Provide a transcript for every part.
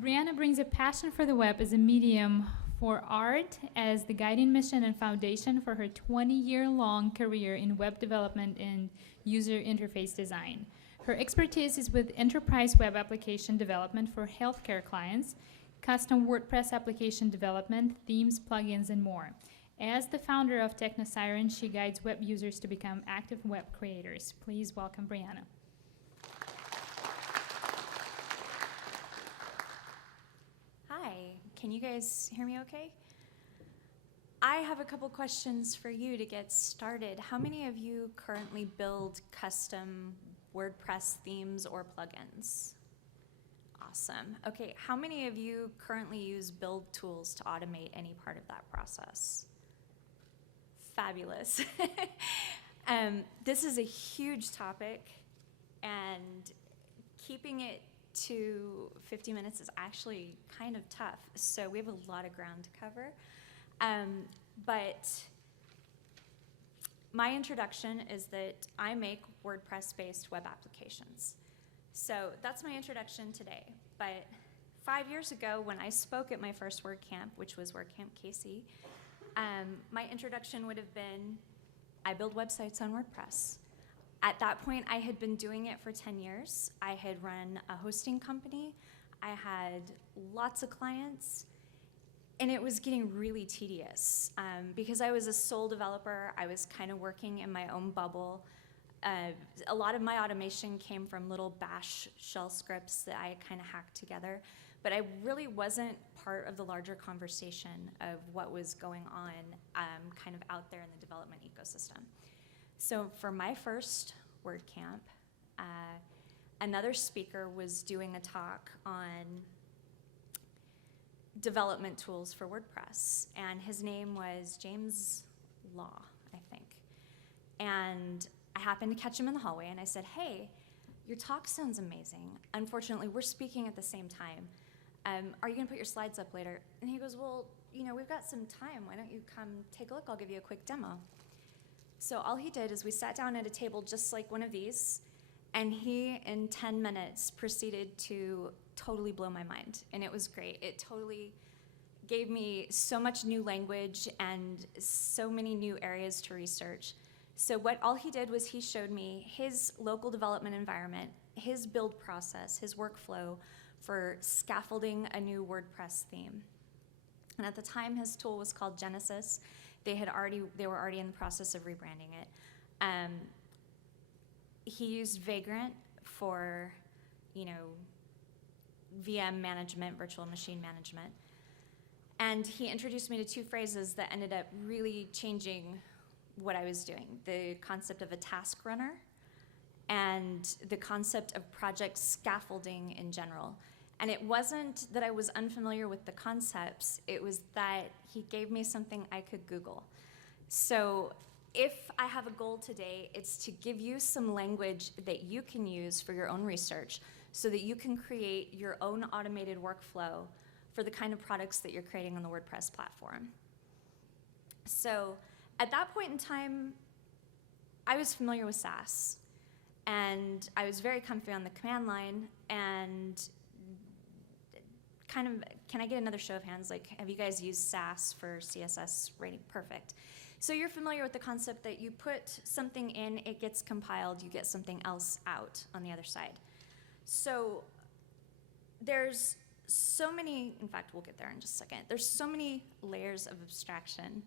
Brianna brings a passion for the web as a medium for art as the guiding mission and foundation for her 20-year-long career in web development and user interface design. Her expertise is with enterprise web application development for healthcare clients, custom WordPress application development, themes, plugins, and more. As the founder of TechnoSiren, she guides web users to become active web creators. Please welcome Brianna. Hi, can you guys hear me okay? I have a couple questions for you to get started. How many of you currently build custom WordPress themes or plugins? Awesome. Okay, how many of you currently use build tools to automate any part of that process? Fabulous. This is a huge topic, and keeping it to 50 minutes is actually kind of tough, so we have a lot of ground to cover. But my introduction is that I make WordPress-based web applications. So that's my introduction today. But 5 years ago, when I spoke at my first WordCamp, which was WordCamp KC, my introduction would have been, I build websites on WordPress. At that point, I had been doing it for 10 years. I had run a hosting company. I had lots of clients. And it was getting really tedious. Because I was a sole developer, I was kind of working in my own bubble. A lot of my automation came from little bash shell scripts that I kind of hacked together. But I really wasn't part of the larger conversation of what was going on kind of out there in the development ecosystem. So for my first WordCamp, another speaker was doing a talk on development tools for WordPress, and his name was James Law, I think. And I happened to catch him in the hallway, and I said, hey, your talk sounds amazing. Unfortunately, we're speaking at the same time. Are you gonna put your slides up later? And he goes, well, you know, we've got some time. Why don't you come take a look? I'll give you a quick demo. So all he did is we sat down at a table just like one of these, and he, in 10 minutes, proceeded to totally blow my mind. And it was great. It totally gave me so much new language and so many new areas to research. So all he did was he showed me his local development environment, his build process, his workflow for scaffolding a new WordPress theme. And at the time, his tool was called Genesis. They were already in the process of rebranding it. He used Vagrant for, you know, VM management, virtual machine management. And he introduced me to two phrases that ended up really changing what I was doing. The concept of a task runner and the concept of project scaffolding in general. And it wasn't that I was unfamiliar with the concepts, it was that he gave me something I could Google. So if I have a goal today, it's to give you some language that you can use for your own research so that you can create your own automated workflow for the kind of products that you're creating on the WordPress platform. So at that point in time, I was familiar with SASS, and I was very comfy on the command line, and kind of, can I get another show of hands? Like, have you guys used SASS for CSS writing? Perfect. So you're familiar with the concept that you put something in, it gets compiled, you get something else out on the other side. So there's so many, in fact, we'll get there in just a second. There's so many layers of abstraction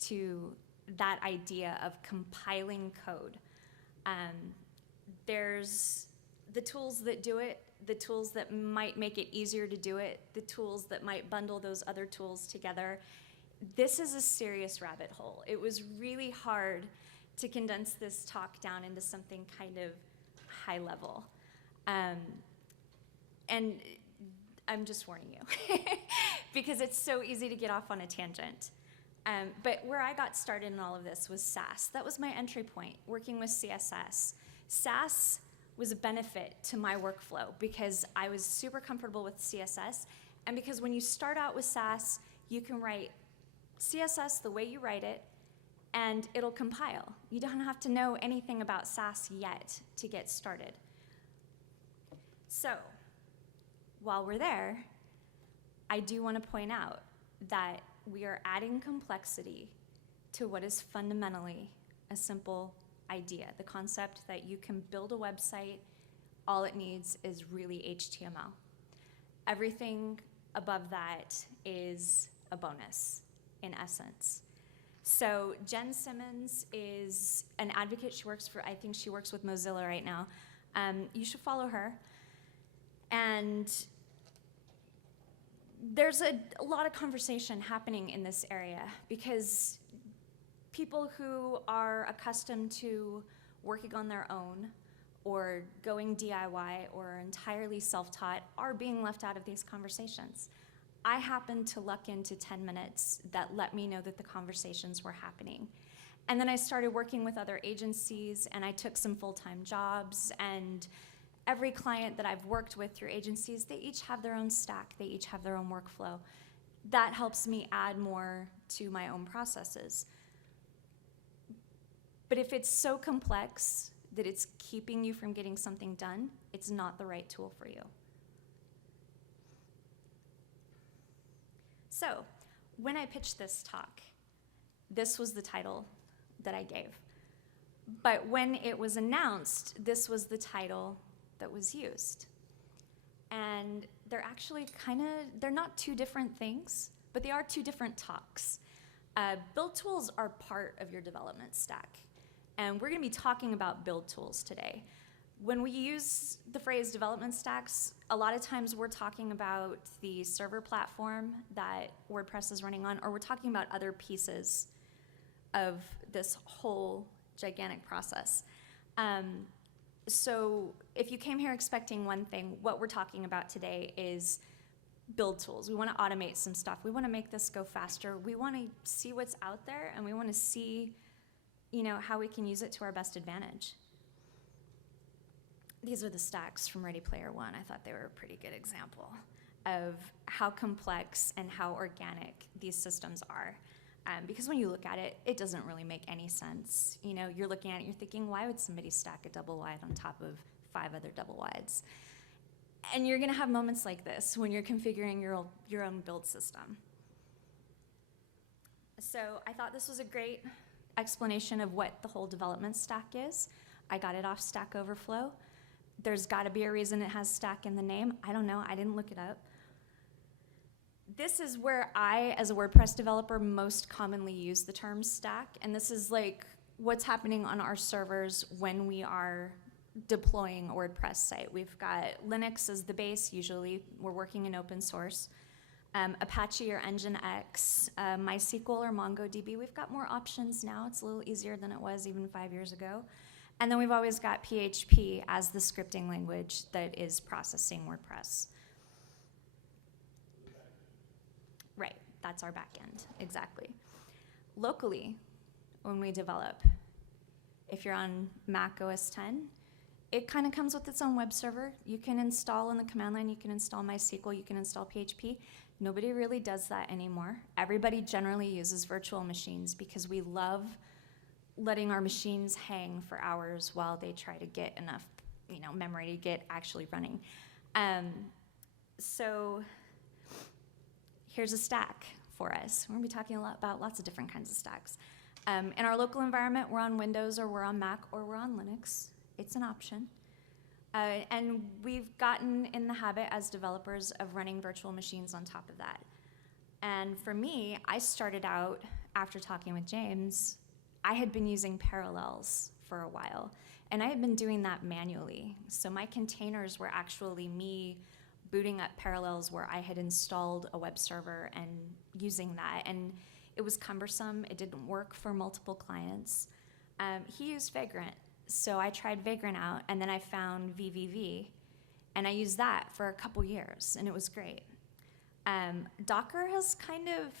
to that idea of compiling code. There's the tools that do it, the tools that might make it easier to do it, the tools that might bundle those other tools together. This is a serious rabbit hole. It was really hard to condense this talk down into something kind of high level. And I'm just warning you, because it's so easy to get off on a tangent. But where I got started in all of this was SASS. That was my entry point, working with CSS. SASS was a benefit to my workflow because I was super comfortable with CSS, and because when you start out with SASS, you can write CSS the way you write it, and it'll compile. You don't have to know anything about SASS yet to get started. So while we're there, I do want to point out that we are adding complexity to what is fundamentally a simple idea. The concept that you can build a website, all it needs is really HTML. Everything above that is a bonus, in essence. So Jen Simmons is an advocate. I think she works with Mozilla right now. You should follow her. And there's a lot of conversation happening in this area because people who are accustomed to working on their own or going DIY or entirely self-taught are being left out of these conversations. I happened to luck into 10 minutes that let me know that the conversations were happening. And then I started working with other agencies, and I took some full-time jobs, and every client that I've worked with through agencies, they each have their own stack, they each have their own workflow. That helps me add more to my own processes. But if it's so complex that it's keeping you from getting something done, it's not the right tool for you. So, when I pitched this talk, this was the title that I gave. But when it was announced, this was the title that was used. And they're actually they're not two different things, but they are two different talks. Build tools are part of your development stack. And we're gonna be talking about build tools today. When we use the phrase development stacks, a lot of times we're talking about the server platform that WordPress is running on, or we're talking about other pieces of this whole gigantic process. So if you came here expecting one thing, what we're talking about today is build tools. We want to automate some stuff. We want to make this go faster. We want to see what's out there, and we want to see, how we can use it to our best advantage. These are the stacks from Ready Player One. I thought they were a pretty good example of how complex and how organic these systems are. Because when you look at it, it doesn't really make any sense. You're looking at it, you're thinking, why would somebody stack a double wide on top of 5 other double wides? And you're gonna have moments like this when you're configuring your own build system. So I thought this was a great explanation of what the whole development stack is. I got it off Stack Overflow. There's gotta be a reason it has stack in the name. I don't know, I didn't look it up. This is where I, as a WordPress developer, most commonly use the term stack, and this is like what's happening on our servers when we are deploying a WordPress site. We've got Linux as the base, usually we're working in open source, Apache or Nginx, MySQL or MongoDB. We've got more options now. It's a little easier than it was even 5 years ago. And then we've always got PHP as the scripting language that is processing WordPress. Right, that's our back end, exactly. Locally, when we develop, if you're on Mac OS X, it kind of comes with its own web server. You can install in the command line, you can install MySQL, you can install PHP. Nobody really does that anymore. Everybody generally uses virtual machines because we love letting our machines hang for hours while they try to get enough memory to get actually running. So here's a stack for us. We're gonna be talking a lot about lots of different kinds of stacks. In our local environment, we're on Windows or we're on Mac or we're on Linux. It's an option. And we've gotten in the habit as developers of running virtual machines on top of that. And for me, I started out, after talking with James, I had been using Parallels for a while, and I had been doing that manually. So my containers were actually me booting up Parallels where I had installed a web server and using that. And it was cumbersome. It didn't work for multiple clients. He used Vagrant. So I tried Vagrant out, and then I found VVV, and I used that for a couple years, and it was great. Docker has kind of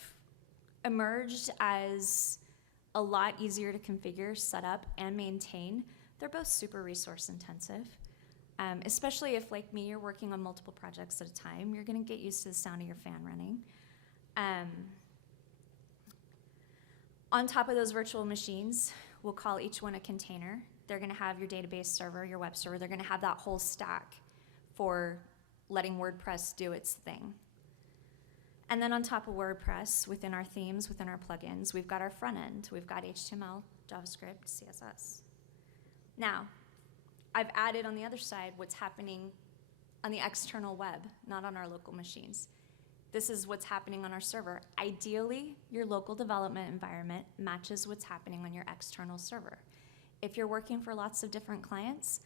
emerged as a lot easier to configure, set up, and maintain. They're both super resource intensive. Especially if, like me, you're working on multiple projects at a time, you're gonna get used to the sound of your fan running. On top of those virtual machines, we'll call each one a container. They're gonna have your database server, your web server, they're gonna have that whole stack for letting WordPress do its thing. And then on top of WordPress, within our themes, within our plugins, we've got our front end. We've got HTML, JavaScript, CSS. Now, I've added on the other side what's happening on the external web, not on our local machines. This is what's happening on our server. Ideally, your local development environment matches what's happening on your external server. If you're working for lots of different clients,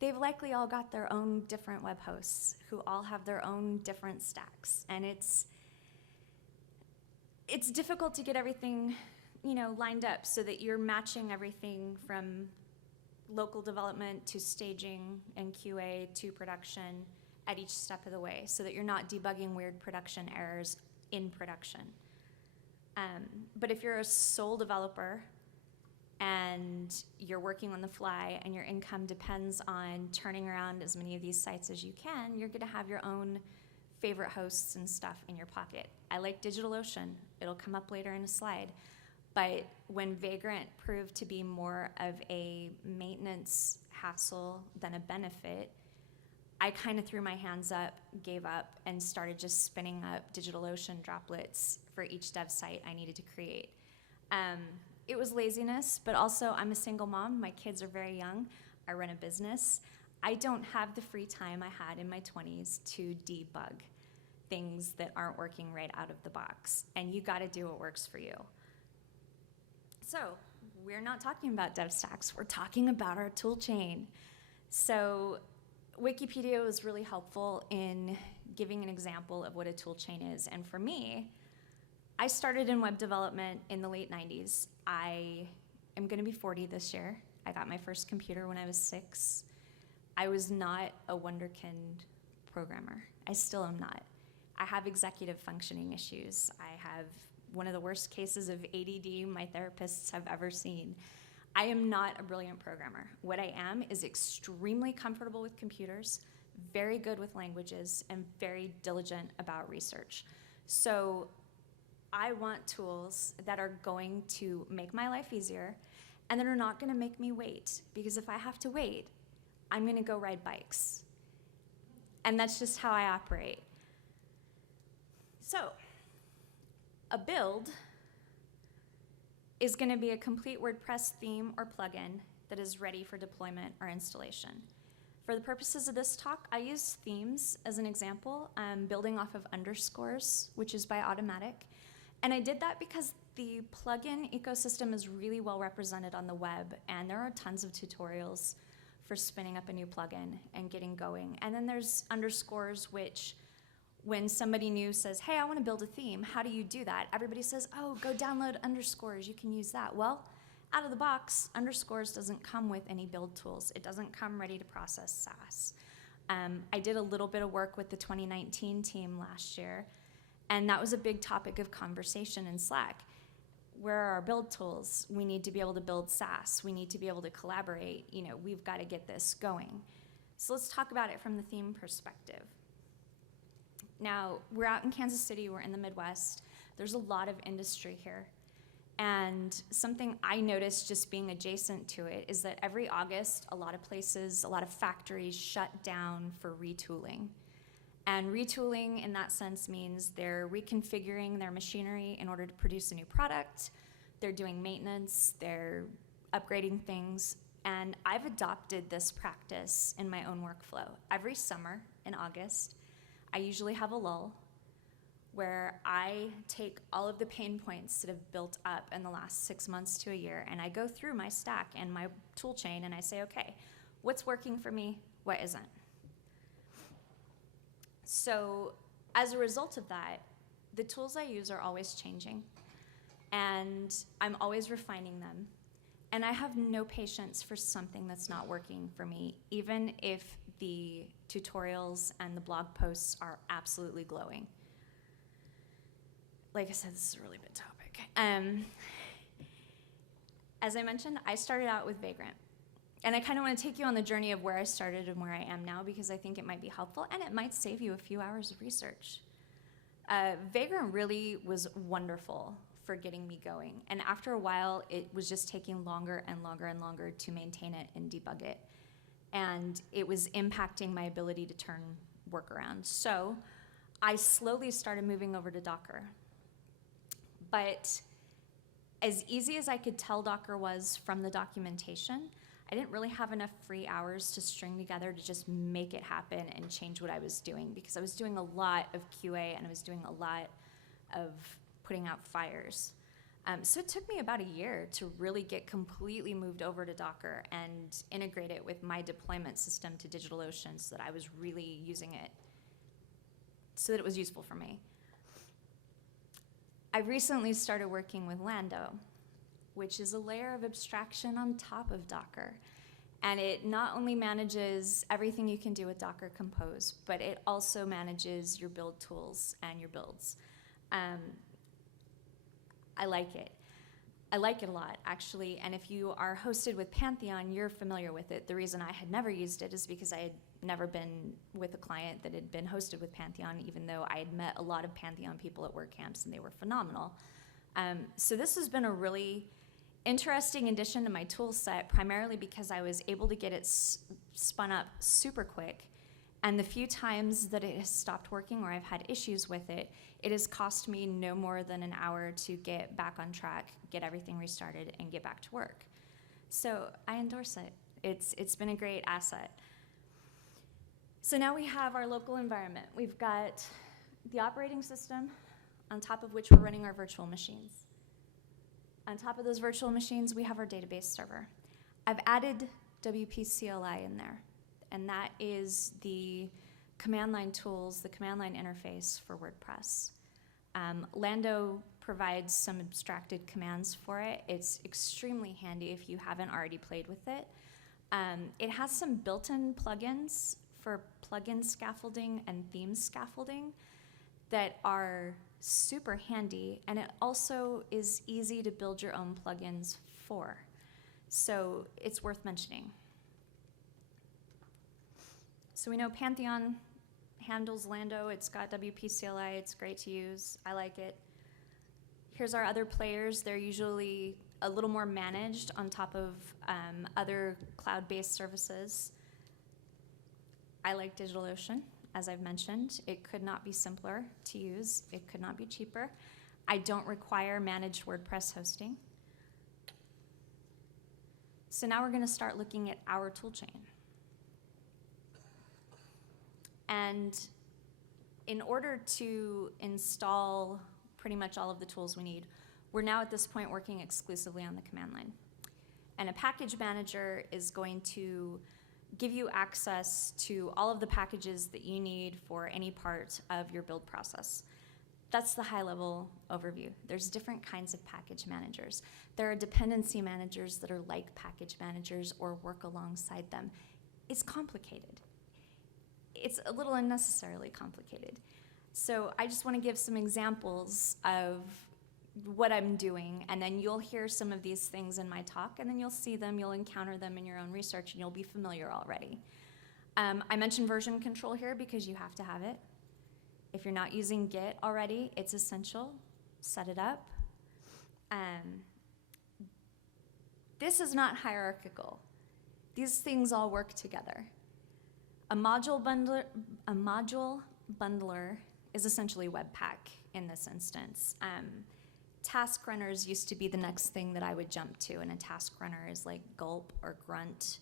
they've likely all got their own different web hosts who all have their own different stacks. And it's difficult to get everything, lined up so that you're matching everything from local development to staging and QA to production at each step of the way, so that you're not debugging weird production errors in production. But if you're a sole developer and you're working on the fly and your income depends on turning around as many of these sites as you can, you're gonna have your own favorite hosts and stuff in your pocket. I like DigitalOcean. It'll come up later in a slide. But when Vagrant proved to be more of a maintenance hassle than a benefit, I kind of threw my hands up, gave up, and started just spinning up DigitalOcean droplets for each dev site I needed to create. It was laziness, but also I'm a single mom. My kids are very young. I run a business. I don't have the free time I had in my 20s to debug things that aren't working right out of the box. And you got to do what works for you. So we're not talking about dev stacks. We're talking about our tool chain. So Wikipedia was really helpful in giving an example of what a tool chain is. And for me, I started in web development in the late 90s. I am going to be 40 this year. I got my first computer when I was 6. I was not a wonderkind programmer. I still am not. I have executive functioning issues. I have one of the worst cases of ADD my therapists have ever seen. I am not a brilliant programmer. What I am is extremely comfortable with computers, very good with languages, and very diligent about research. So I want tools that are going to make my life easier and that are not going to make me wait, because if I have to wait, I'm going to go ride bikes. And that's just how I operate. So a build is going to be a complete WordPress theme or plugin that is ready for deployment or installation. For the purposes of this talk, I use themes as an example, building off of underscores, which is by Automatic. And I did that because the plugin ecosystem is really well represented on the web, and there are tons of tutorials for spinning up a new plugin and getting going. And then there's underscores, which when somebody new says, hey, I want to build a theme, how do you do that? Everybody says, oh, go download underscores, you can use that. Well, out of the box, underscores doesn't come with any build tools. It doesn't come ready to process SASS. I did a little bit of work with the 2019 team last year, and that was a big topic of conversation in Slack. Where are our build tools? We need to be able to build SASS. We need to be able to collaborate. We've got to get this going. So let's talk about it from the theme perspective. Now, we're out in Kansas City, we're in the Midwest. There's a lot of industry here. And something I noticed just being adjacent to it is that every August, a lot of places, a lot of factories shut down for retooling. And retooling in that sense means they're reconfiguring their machinery in order to produce a new product. They're doing maintenance, they're upgrading things. And I've adopted this practice in my own workflow. Every summer in August, I usually have a lull where I take all of the pain points that have built up in the last 6 months to a year, and I go through my stack and my tool chain and I say, okay, what's working for me, what isn't? So as a result of that, the tools I use are always changing, and I'm always refining them. And I have no patience for something that's not working for me, even if the tutorials and the blog posts are absolutely glowing. Like I said, this is a really big topic. As I mentioned, I started out with Vagrant. And I kind of want to take you on the journey of where I started and where I am now, because I think it might be helpful and it might save you a few hours of research. Vagrant really was wonderful for getting me going. And after a while, it was just taking longer and longer and longer to maintain it and debug it. And it was impacting my ability to turn workaround. So I slowly started moving over to Docker. But as easy as I could tell Docker was from the documentation, I didn't really have enough free hours to string together to just make it happen and change what I was doing, because I was doing a lot of QA and I was doing a lot of putting out fires. So it took me about a year to really get completely moved over to Docker and integrate it with my deployment system to DigitalOcean so that I was really using it so that it was useful for me. I recently started working with Lando, which is a layer of abstraction on top of Docker. And it not only manages everything you can do with Docker Compose, but it also manages your build tools and your builds. I like it. I like it a lot, actually, and if you are hosted with Pantheon, you're familiar with it. The reason I had never used it is because I had never been with a client that had been hosted with Pantheon, even though I had met a lot of Pantheon people at WordCamps, and they were phenomenal. So this has been a really interesting addition to my tool set, primarily because I was able to get it spun up super quick. And the few times that it has stopped working or I've had issues with it, it has cost me no more than an hour to get back on track, get everything restarted, and get back to work. So I endorse it. It's been a great asset. So now we have our local environment. We've got the operating system on top of which we're running our virtual machines. On top of those virtual machines, we have our database server. I've added WP CLI in there, and that is the command line tools, the command line interface for WordPress. Lando provides some abstracted commands for it. It's extremely handy if you haven't already played with it. It has some built-in plugins for plugin scaffolding and theme scaffolding that are super handy, and it also is easy to build your own plugins for. So it's worth mentioning. So we know Pantheon handles Lando. It's got WP CLI. It's great to use. I like it. Here's our other players. They're usually a little more managed on top of other cloud-based services. I like DigitalOcean, as I've mentioned. It could not be simpler to use. It could not be cheaper. I don't require managed WordPress hosting. So now we're going to start looking at our toolchain. And in order to install pretty much all of the tools we need, we're now at this point working exclusively on the command line. And a package manager is going to give you access to all of the packages that you need for any part of your build process. That's the high-level overview. There's different kinds of package managers. There are dependency managers that are like package managers or work alongside them. It's complicated. It's a little unnecessarily complicated. So I just want to give some examples of what I'm doing, and then you'll hear some of these things in my talk, and then you'll see them, you'll encounter them in your own research, and you'll be familiar already. I mentioned version control here because you have to have it. If you're not using Git already, it's essential. Set it up. This is not hierarchical. These things all work together. A module bundler is essentially Webpack in this instance. Task runners used to be the next thing that I would jump to, and a task runner is like Gulp or Grunt,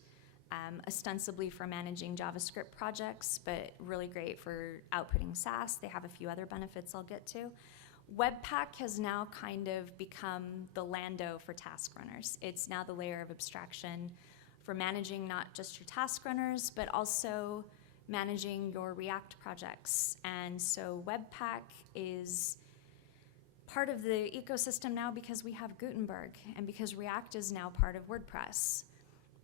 ostensibly for managing JavaScript projects, but really great for outputting SASS. They have a few other benefits I'll get to. Webpack has now kind of become the Lando for task runners. It's now the layer of abstraction for managing not just your task runners, but also managing your React projects. And so Webpack is part of the ecosystem now because we have Gutenberg and because React is now part of WordPress.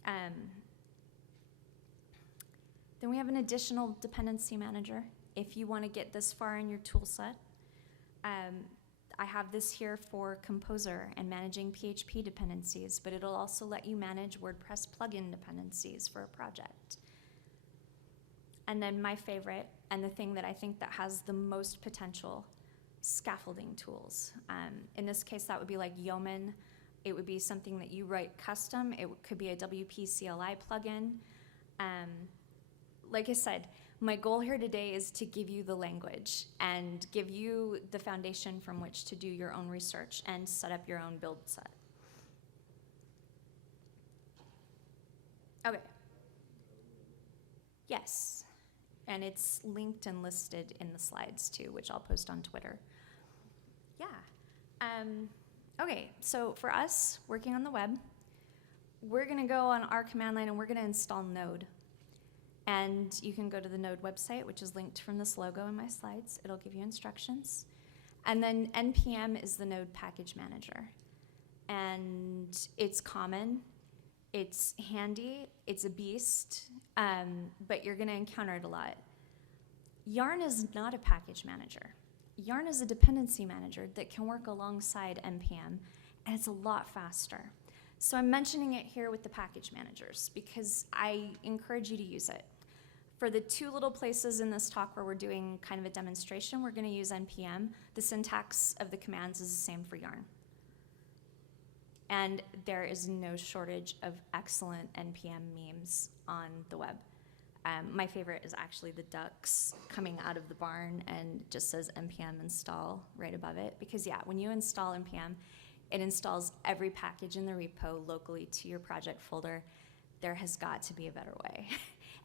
Then we have an additional dependency manager if you want to get this far in your tool set. I have this here for Composer and managing PHP dependencies, but it'll also let you manage WordPress plugin dependencies for a project. And then my favorite, and the thing that I think that has the most potential, scaffolding tools. In this case, that would be like Yeoman. It would be something that you write custom. It could be a WP CLI plugin. Like I said, My goal here today is to give you the language and give you the foundation from which to do your own research and set up your own build set. Okay. Yes. And it's linked and listed in the slides too, which I'll post on Twitter. Yeah. Okay, so for us, working on the web, we're gonna go on our command line and we're gonna install Node. And you can go to the Node website, which is linked from this logo in my slides. It'll give you instructions. And then NPM is the Node package manager. And it's common, it's handy, it's a beast, but you're gonna encounter it a lot. Yarn is not a package manager. Yarn is a dependency manager that can work alongside NPM, and it's a lot faster. So I'm mentioning it here with the package managers because I encourage you to use it. For the two little places in this talk where we're doing kind of a demonstration, we're gonna use NPM. The syntax of the commands is the same for Yarn. And there is no shortage of excellent NPM memes on the web. My favorite is actually the ducks coming out of the barn and just says NPM install right above it. Because yeah, when you install NPM, it installs every package in the repo locally to your project folder. There has got to be a better way.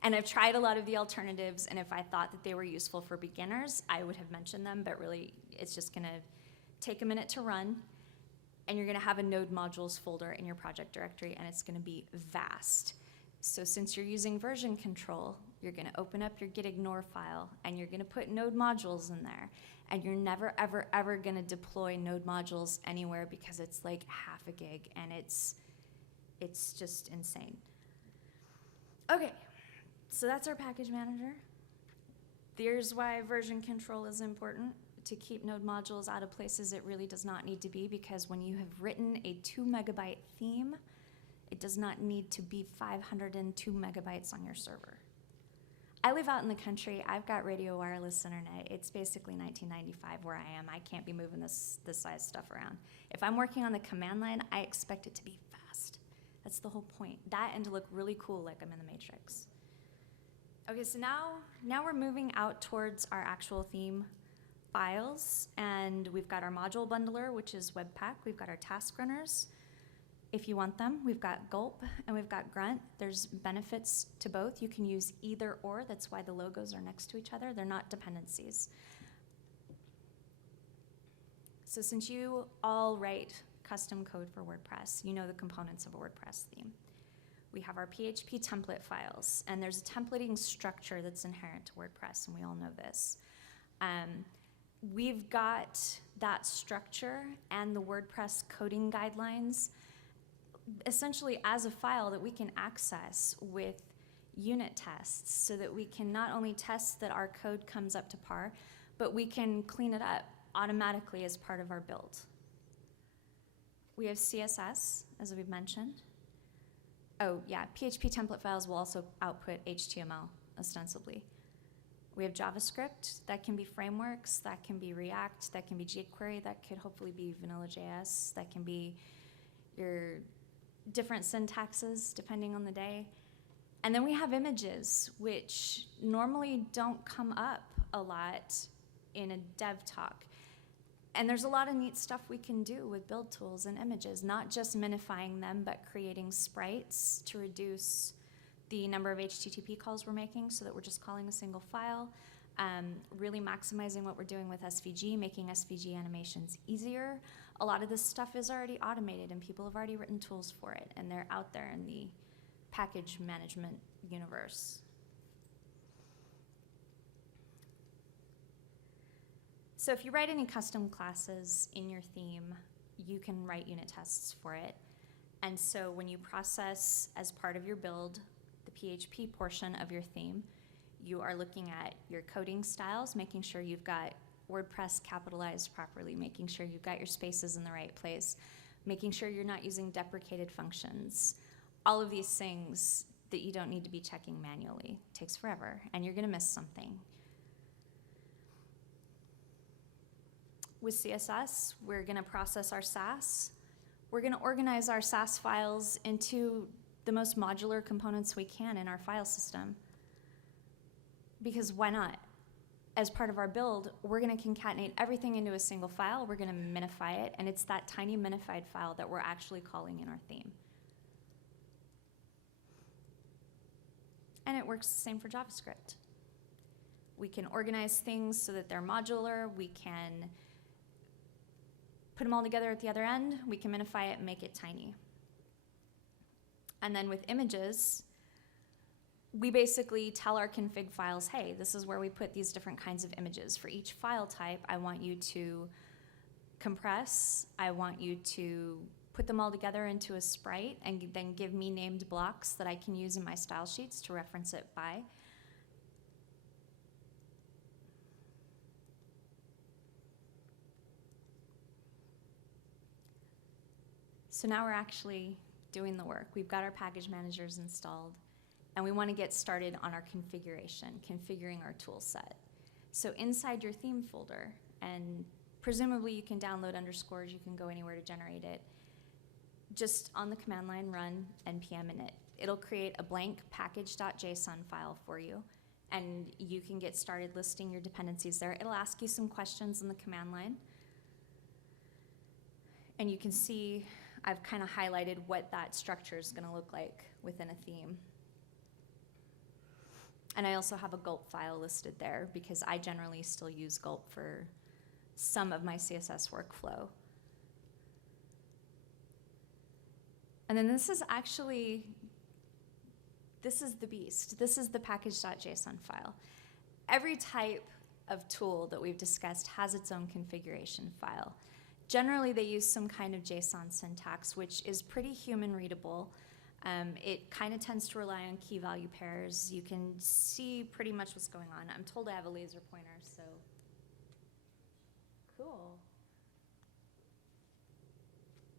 And I've tried a lot of the alternatives, and if I thought that they were useful for beginners, I would have mentioned them, but really it's just gonna take a minute to run, and you're gonna have a node modules folder in your project directory, and it's gonna be vast. So since you're using version control, you're gonna open up your gitignore file, and you're gonna put node modules in there, and you're never, ever, ever gonna deploy node modules anywhere because it's like half a gig, and it's just insane. Okay, so that's our package manager. Here's why version control is important, to keep node modules out of places it really does not need to be, because when you have written a 2 megabyte theme, it does not need to be 502 megabytes on your server. I live out in the country. I've got radio wireless internet. It's basically 1995 where I am. I can't be moving this size stuff around. If I'm working on the command line, I expect it to be fast. That's the whole point. That and to look really cool like I'm in the Matrix. Okay, so now we're moving out towards our actual theme files, and we've got our module bundler, which is Webpack. We've got our task runners. If you want them, we've got Gulp and we've got Grunt. There's benefits to both. You can use either or. That's why the logos are next to each other. They're not dependencies. So since you all write custom code for WordPress, you know the components of a WordPress theme. We have our PHP template files, and there's a templating structure that's inherent to WordPress, and we all know this. We've got that structure and the WordPress coding guidelines essentially as a file that we can access with unit tests, so that we can not only test that our code comes up to par, but we can clean it up automatically as part of our build. We have CSS, as we've mentioned. Oh yeah, PHP template files will also output HTML, ostensibly. We have JavaScript. That can be frameworks, that can be React, that can be jQuery, that could hopefully be Vanilla.js, that can be your different syntaxes depending on the day. And then we have images, which normally don't come up a lot in a dev talk. And there's a lot of neat stuff we can do with build tools and images, not just minifying them, but creating sprites to reduce the number of HTTP calls we're making so that we're just calling a single file, really maximizing what we're doing with SVG, making SVG animations easier. A lot of this stuff is already automated and people have already written tools for it, and they're out there in the package management universe. So if you write any custom classes in your theme, you can write unit tests for it. And so when you process as part of your build the PHP portion of your theme, you are looking at your coding styles, making sure you've got WordPress capitalized properly, making sure you've got your spaces in the right place, making sure you're not using deprecated functions. All of these things that you don't need to be checking manually. It takes forever, and you're gonna miss something. With CSS, we're gonna process our SASS. We're gonna organize our SASS files into the most modular components we can in our file system. because why not? As part of our build, we're going to concatenate everything into a single file. We're going to minify it, and it's that tiny minified file that we're actually calling in our theme. And it works the same for JavaScript. We can organize things so that they're modular. We can put them all together at the other end. We can minify it and make it tiny. And then with images, we basically tell our config files, hey, this is where we put these different kinds of images. For each file type, I want you to compress. I want you to put them all together into a sprite and then give me named blocks that I can use in my style sheets to reference it by. So now we're actually doing the work. We've got our package managers installed, and we want to get started on our configuration, configuring our tool set. So inside your theme folder, and presumably you can download underscores, you can go anywhere to generate it, just on the command line run npm init. It'll create a blank package.json file for you, and you can get started listing your dependencies there. It'll ask you some questions in the command line, and you can see I've kind of highlighted what that structure is going to look like within a theme. And I also have a gulp file listed there because I generally still use gulp for some of my CSS workflow. And then this is the beast. This is the package.json file. Every type of tool that we've discussed has its own configuration file. Generally, they use some kind of JSON syntax, which is pretty human readable. It kind of tends to rely on key value pairs. You can see pretty much what's going on. I'm told I have a laser pointer, so cool.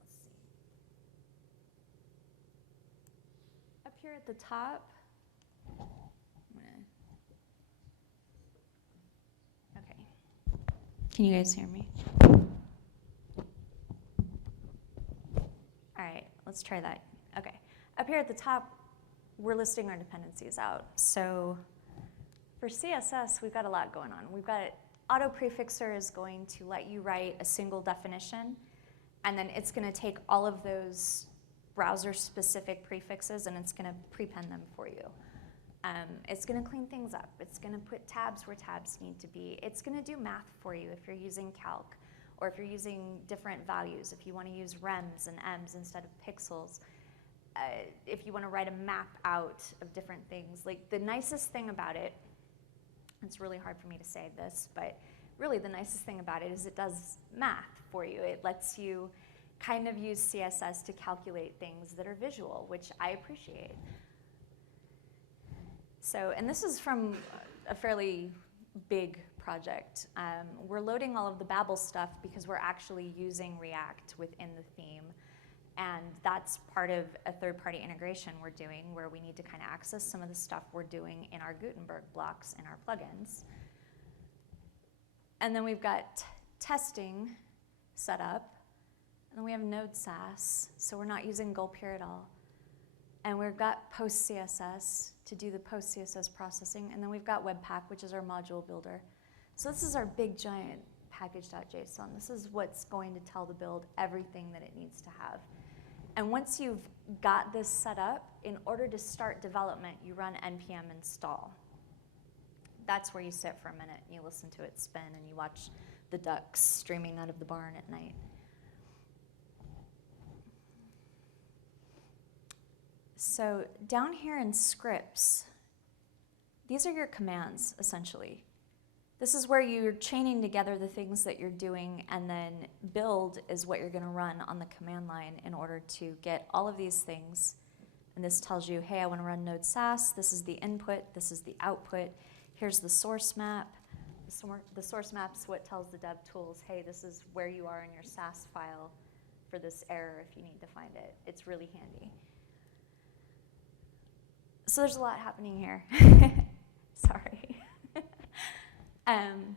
Let's see. Up here at the top, okay. Can you guys hear me? All right, let's try that. Okay, up here at the top, we're listing our dependencies out. So for CSS, we've got a lot going on. We've got auto prefixer is going to let you write a single definition, and then it's going to take all of those browser-specific prefixes and it's going to prepend them for you. It's going to clean things up. It's going to put tabs where tabs need to be. It's going to do math for you if you're using calc, or if you're using different values, if you want to use rems and ems instead of pixels, if you want to write a map out of different things. Like, the nicest thing about it, it's really hard for me to say this, but really the nicest thing about it is it does math for you. It lets you kind of use CSS to calculate things that are visual, which I appreciate. So, and this is from a fairly big project. We're loading all of the Babel stuff because we're actually using React within the theme. And that's part of a third-party integration we're doing where we need to kind of access some of the stuff we're doing in our Gutenberg blocks and our plugins. And then we've got testing set up. And then we have node SASS, so we're not using gulp here at all. And we've got post CSS to do the post CSS processing. And then we've got Webpack, which is our module builder. So this is our big giant package.json. This is what's going to tell the build everything that it needs to have. And once you've got this set up, in order to start development, you run npm install. That's where you sit for a minute and you listen to it spin and you watch the ducks streaming out of the barn at night. So down here in scripts, these are your commands, essentially. This is where you're chaining together the things that you're doing, and then build is what you're going to run on the command line in order to get all of these things. And this tells you, hey, I want to run node SASS. This is the input. This is the output. Here's the source map. The source map is what tells the dev tools, hey, this is where you are in your SASS file for this error if you need to find it. It's really handy. So there's a lot happening here. Sorry. And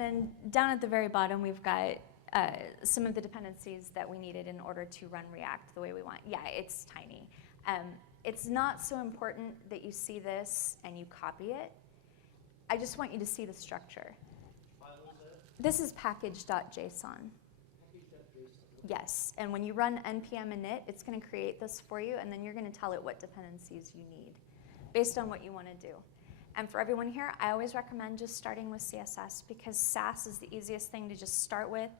then down at the very bottom, we've got some of the dependencies that we needed in order to run React the way we want. Yeah, it's tiny. it's not so important that you see this and you copy it. I just want you to see the structure. This is package.json. Yes, and when you run npm init, it's going to create this for you, and then you're going to tell it what dependencies you need based on what you want to do. And for everyone here, I always recommend just starting with CSS because SASS is the easiest thing to just start with.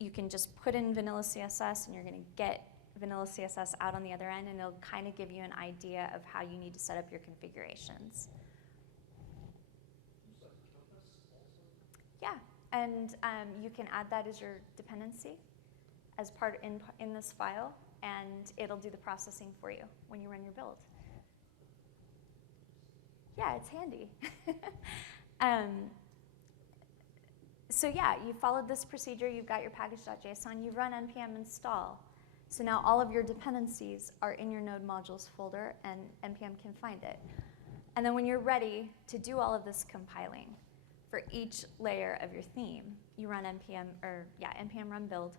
You can just put in vanilla CSS, and you're going to get vanilla CSS out on the other end, and it'll kind of give you an idea of how you need to set up your configurations. Yeah, and you can add that as your dependency as part in this file, and it'll do the processing for you when you run your build. Yeah, it's handy. So yeah, you followed this procedure, you've got your package.json, you run npm install. So now all of your dependencies are in your node modules folder, and npm can find it. And then when you're ready to do all of this compiling for each layer of your theme, you run npm run build,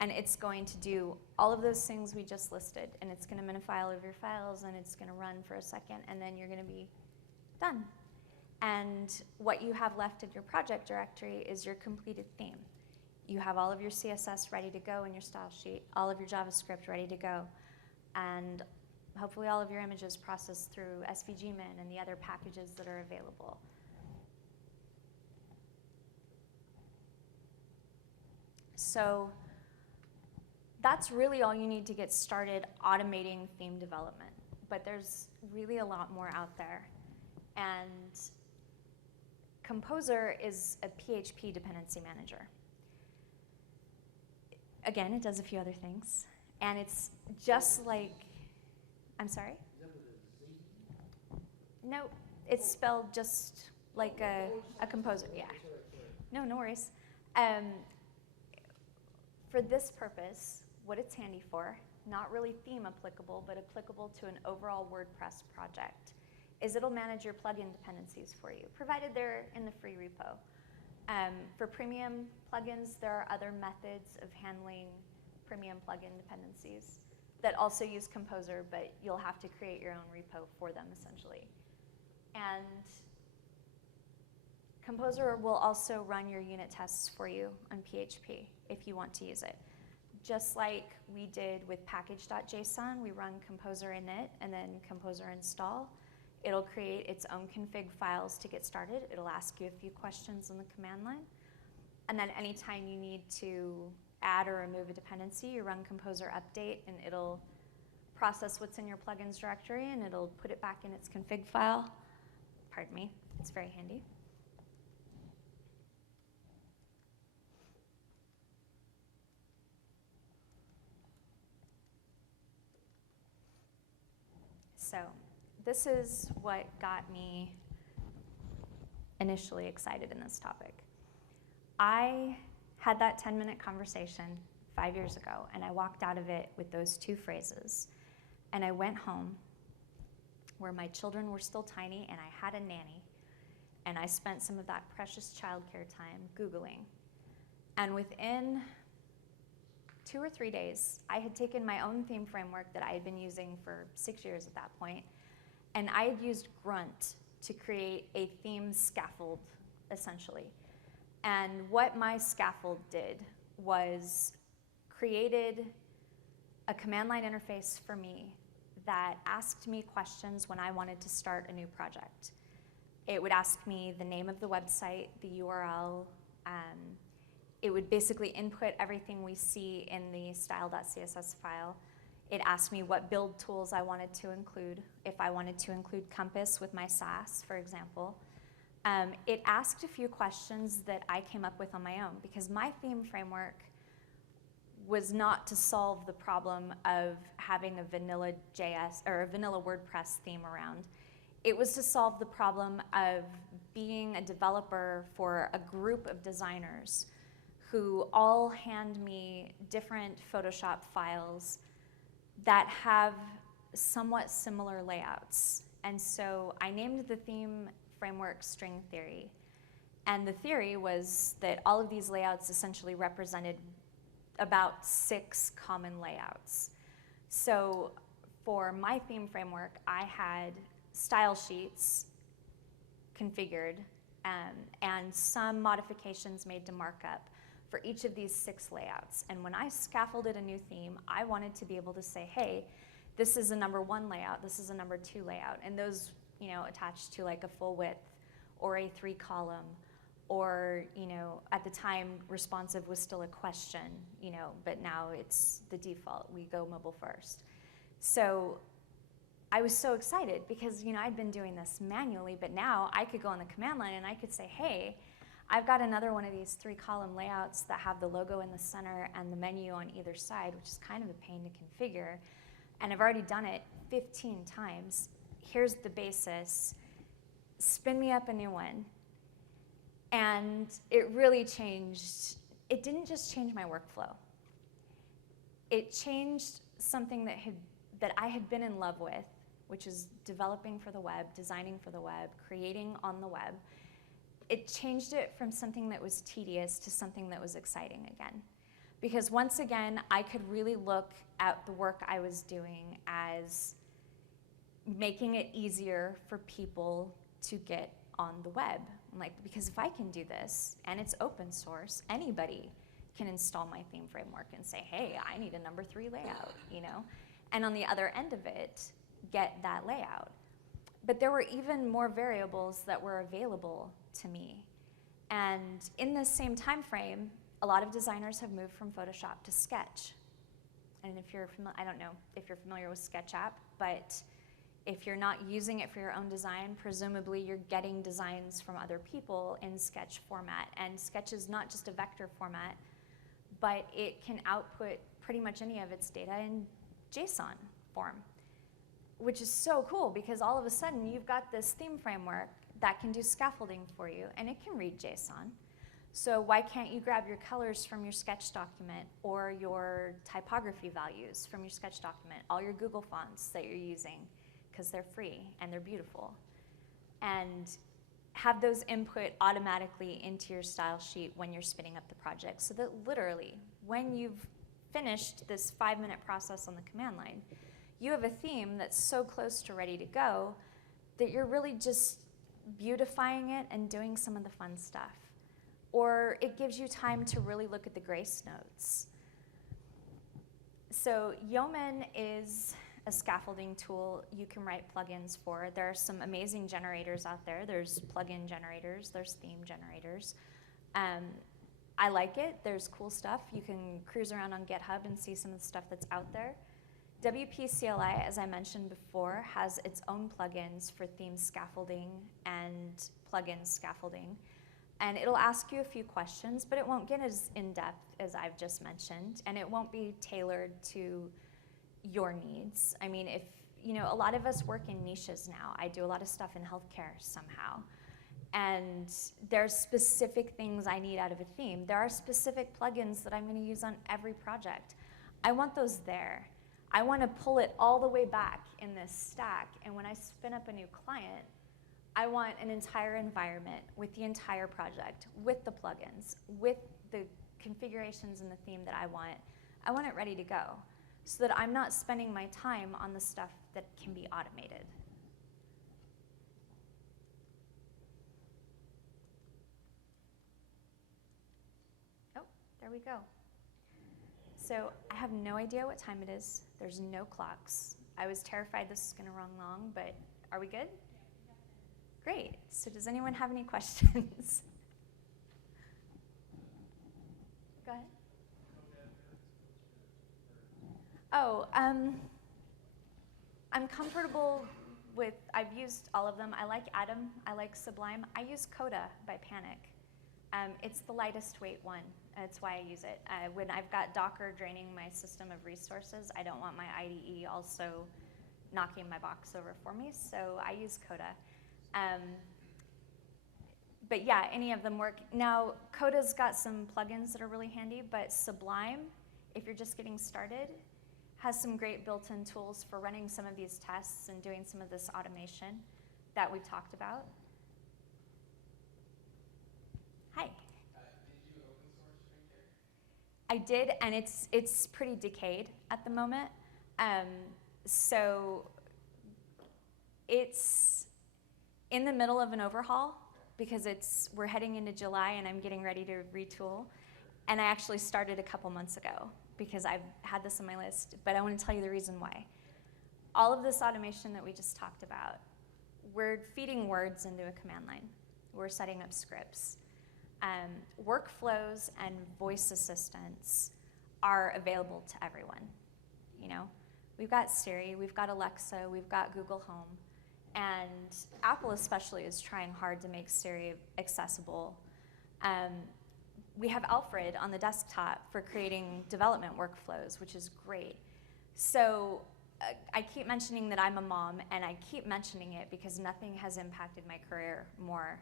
and it's going to do all of those things we just listed, and it's going to minify all of your files, and it's going to run for a second, and then you're going to be done. And what you have left in your project directory is your completed theme. You have all of your CSS ready to go in your style sheet, all of your JavaScript ready to go, and hopefully all of your images processed through svgmin and the other packages that are available. So that's really all you need to get started automating theme development. But there's really a lot more out there. And Composer is a PHP dependency manager. Again, it does a few other things. And it's just like, I'm sorry? No, it's spelled just like a composer, yeah. No worries. For this purpose, what it's handy for, not really theme applicable, but applicable to an overall WordPress project, is it'll manage your plugin dependencies for you, provided they're in the free repo. For premium plugins, there are other methods of handling premium plugin dependencies that also use Composer, but you'll have to create your own repo for them, essentially. And Composer will also run your unit tests for you on PHP if you want to use it. Just like we did with package.json, we run Composer init and then Composer install. It'll create its own config files to get started. It'll ask you a few questions on the command line. And then anytime you need to add or remove a dependency, you run Composer update, and it'll process what's in your plugins directory, and it'll put it back in its config file. Pardon me, it's very handy. So this is what got me initially excited in this topic. I had that 10-minute conversation 5 years ago, and I walked out of it with those two phrases. And I went home where my children were still tiny, and I had a nanny, and I spent some of that precious childcare time Googling. And within 2 or 3 days, I had taken my own theme framework that I had been using for 6 years at that point, and I had used Grunt to create a theme scaffold, essentially. And what my scaffold did was created a command line interface for me that asked me questions when I wanted to start a new project. It would ask me the name of the website, the URL. It would basically input everything we see in the style.css file. It asked me what build tools I wanted to include, if I wanted to include Compass with my SASS, for example. It asked a few questions that I came up with on my own, because my theme framework was not to solve the problem of having a vanilla JS or a vanilla WordPress theme around. It was to solve the problem of being a developer for a group of designers who all hand me different Photoshop files that have somewhat similar layouts. And so I named the theme framework String Theory. And the theory was that all of these layouts essentially represented about 6 common layouts. So for my theme framework, I had style sheets configured and some modifications made to markup for each of these 6 layouts. And when I scaffolded a new theme, I wanted to be able to say, hey, this is a number 1 layout, this is a number 2 layout, and those, you know, attached to like a full width or a 3 column, or, you know, at the time responsive was still a question, you know, but now it's the default, we go mobile first. So I was so excited because, you know, I'd been doing this manually, but now I could go on the command line and I could say, hey, I've got another one of these 3-column layouts that have the logo in the center and the menu on either side, which is kind of a pain to configure. And I've already done it 15 times. Here's the basis. Spin me up a new one. And it really changed. It didn't just change my workflow. It changed something that I had been in love with, which is developing for the web, designing for the web, creating on the web. It changed it from something that was tedious to something that was exciting again. Because once again, I could really look at the work I was doing as making it easier for people to get on the web. Like, because if I can do this, and it's open source, anybody can install my theme framework and say, hey, I need a number 3 layout, you know? And on the other end of it, get that layout. But there were even more variables that were available to me. And in this same time frame, a lot of designers have moved from Photoshop to Sketch. And if you're I don't know if you're familiar with Sketch app, but if you're not using it for your own design, presumably you're getting designs from other people in Sketch format. And Sketch is not just a vector format, but it can output pretty much any of its data in JSON form, which is so cool because all of a sudden you've got this theme framework that can do scaffolding for you, and it can read JSON. So why can't you grab your colors from your Sketch document or your typography values from your Sketch document, all your Google fonts that you're using, because they're free and they're beautiful, and have those input automatically into your style sheet when you're spinning up the project, so that literally when you've finished this 5-minute process on the command line, you have a theme that's so close to ready to go that you're really just beautifying it and doing some of the fun stuff. Or it gives you time to really look at the grace notes. So Yeoman is a scaffolding tool you can write plugins for. There are some amazing generators out there. There's plugin generators, there's theme generators. I like it. There's cool stuff. You can cruise around on GitHub and see some of the stuff that's out there. WP-CLI, as I mentioned before, has its own plugins for theme scaffolding and plugin scaffolding. And it'll ask you a few questions, but it won't get as in-depth as I've just mentioned, and it won't be tailored to your needs. I mean, if, you know, a lot of us work in niches now. I do a lot of stuff in healthcare somehow. And there's specific things I need out of a theme. There are specific plugins that I'm going to use on every project. I want those there. I want to pull it all the way back in this stack, and when I spin up a new client, I want an entire environment with the entire project, with the plugins, with the configurations and the theme that I want. I want it ready to go so that I'm not spending my time on the stuff that can be automated. Oh, there we go. So I have no idea what time it is. There's no clocks. I was terrified this was going to run long, but are we good? Great. So does anyone have any questions? Go ahead. Oh, I'm comfortable with, I've used all of them. I like Atom. I like Sublime. I use Coda by Panic. It's the lightest weight one. That's why I use it. When I've got Docker draining my system of resources, I don't want my IDE also knocking my box over for me, so I use Coda. But yeah, any of them work. Now, Coda's got some plugins that are really handy, but Sublime, if you're just getting started, has some great built-in tools for running some of these tests and doing some of this automation that we've talked about. Hi. Did you open source String Care? I did, and it's pretty decayed at the moment. So it's in the middle of an overhaul because we're heading into July and I'm getting ready to retool. And I actually started a couple months ago because I've had this on my list, but I want to tell you the reason why. All of this automation that we just talked about, we're feeding words into a command line. We're setting up scripts. Workflows and voice assistants are available to everyone. You know, we've got Siri, we've got Alexa, we've got Google Home, and Apple especially is trying hard to make Siri accessible. We have Alfred on the desktop for creating development workflows, which is great. So I keep mentioning that I'm a mom, and I keep mentioning it because nothing has impacted my career more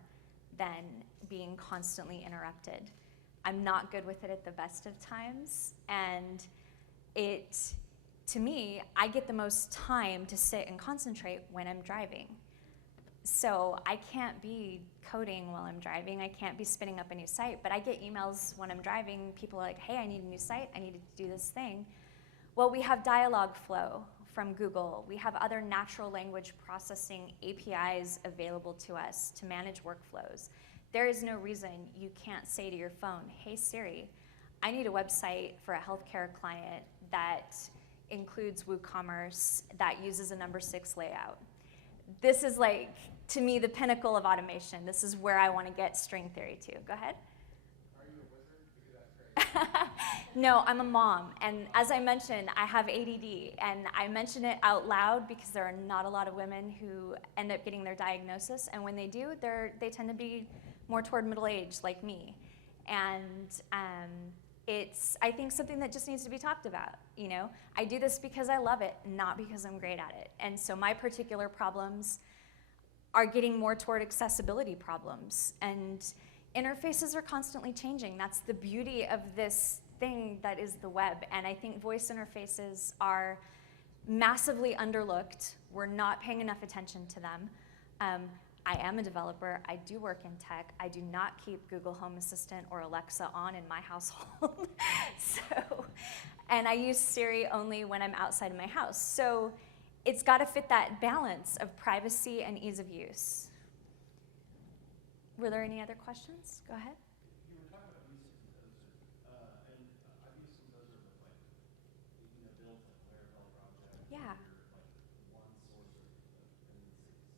than being constantly interrupted. I'm not good with it at the best of times, and to me, I get the most time to sit and concentrate when I'm driving. So I can't be coding while I'm driving. I can't be spinning up a new site, but I get emails when I'm driving. People are like, hey, I need a new site. I need to do this thing. Well, we have Dialogflow from Google. We have other natural language processing APIs available to us to manage workflows. There is no reason you can't say to your phone, hey Siri, I need a website for a healthcare client that includes WooCommerce that uses a number 6 layout. This is like, to me, the pinnacle of automation. This is where I want to get string theory to. Go ahead. Are you a wizard? Because that's great. No, I'm a mom, and as I mentioned, I have ADD, and I mention it out loud because there are not a lot of women who end up getting their diagnosis, and when they do, they tend to be more toward middle age, like me, and it's, I think, something that just needs to be talked about. You know, I do this because I love it, not because I'm great at it, and so my particular problems are getting more toward accessibility problems, and interfaces are constantly changing. That's the beauty of this thing that is the web, and I think voice interfaces are massively underlooked. We're not paying enough attention to them. I am a developer. I do work in tech. I do not keep Google Home Assistant or Alexa on in my household. And I use Siri only when I'm outside of my house. So it's got to fit that balance of privacy and ease of use. Were there any other questions? Go ahead. You were talking about using Composer, and I've used Composer with built Laravel project. Yeah. Or, one source of dependencies.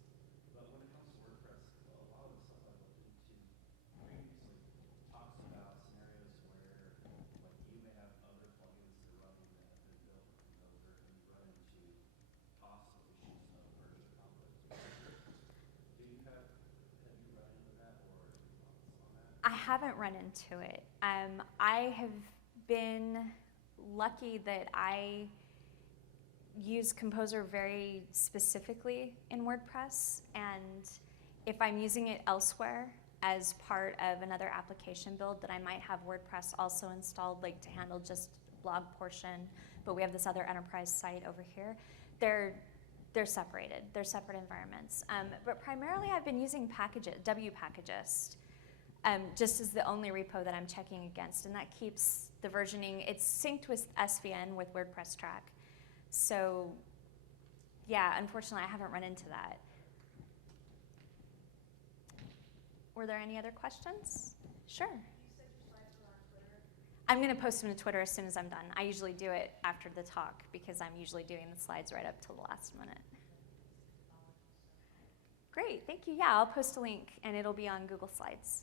But when it comes to WordPress, a lot of the stuff I've looked into previously talks about scenarios where you may have other plugins that are running that have been built with Composer, and you run into possible issues of merge conflict. Do you have you run into that, or any thoughts on that? I haven't run into it. I have been lucky that I use Composer very specifically in WordPress, and if I'm using it elsewhere as part of another application build, that I might have WordPress also installed, like to handle just blog portion, but we have this other enterprise site over here. They're separated. They're separate environments. But primarily I've been using wPackagist, just as the only repo that I'm checking against, and that keeps the versioning. It's synced with SVN with WordPress track. So yeah, unfortunately I haven't run into that. Were there any other questions? Sure. You said your slides were on Twitter. I'm going to post them to Twitter as soon as I'm done. I usually do it after the talk because I'm usually doing the slides right up till the last minute. Great, thank you. Yeah, I'll post a link and it'll be on Google Slides.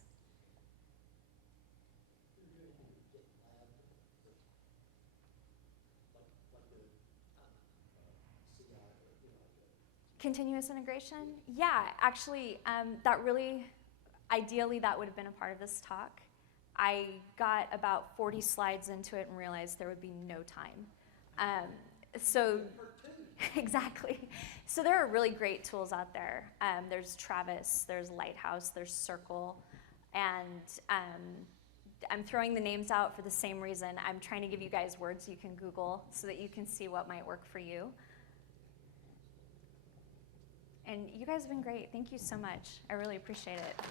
Continuous integration? Yeah, actually, ideally that would have been a part of this talk. I got about 40 slides into it and realized there would be no time. Exactly. So there are really great tools out there. There's Travis, there's Lighthouse, there's Circle, and I'm throwing the names out for the same reason. I'm trying to give you guys words you can Google so that you can see what might work for you. And you guys have been great. Thank you so much. I really appreciate it.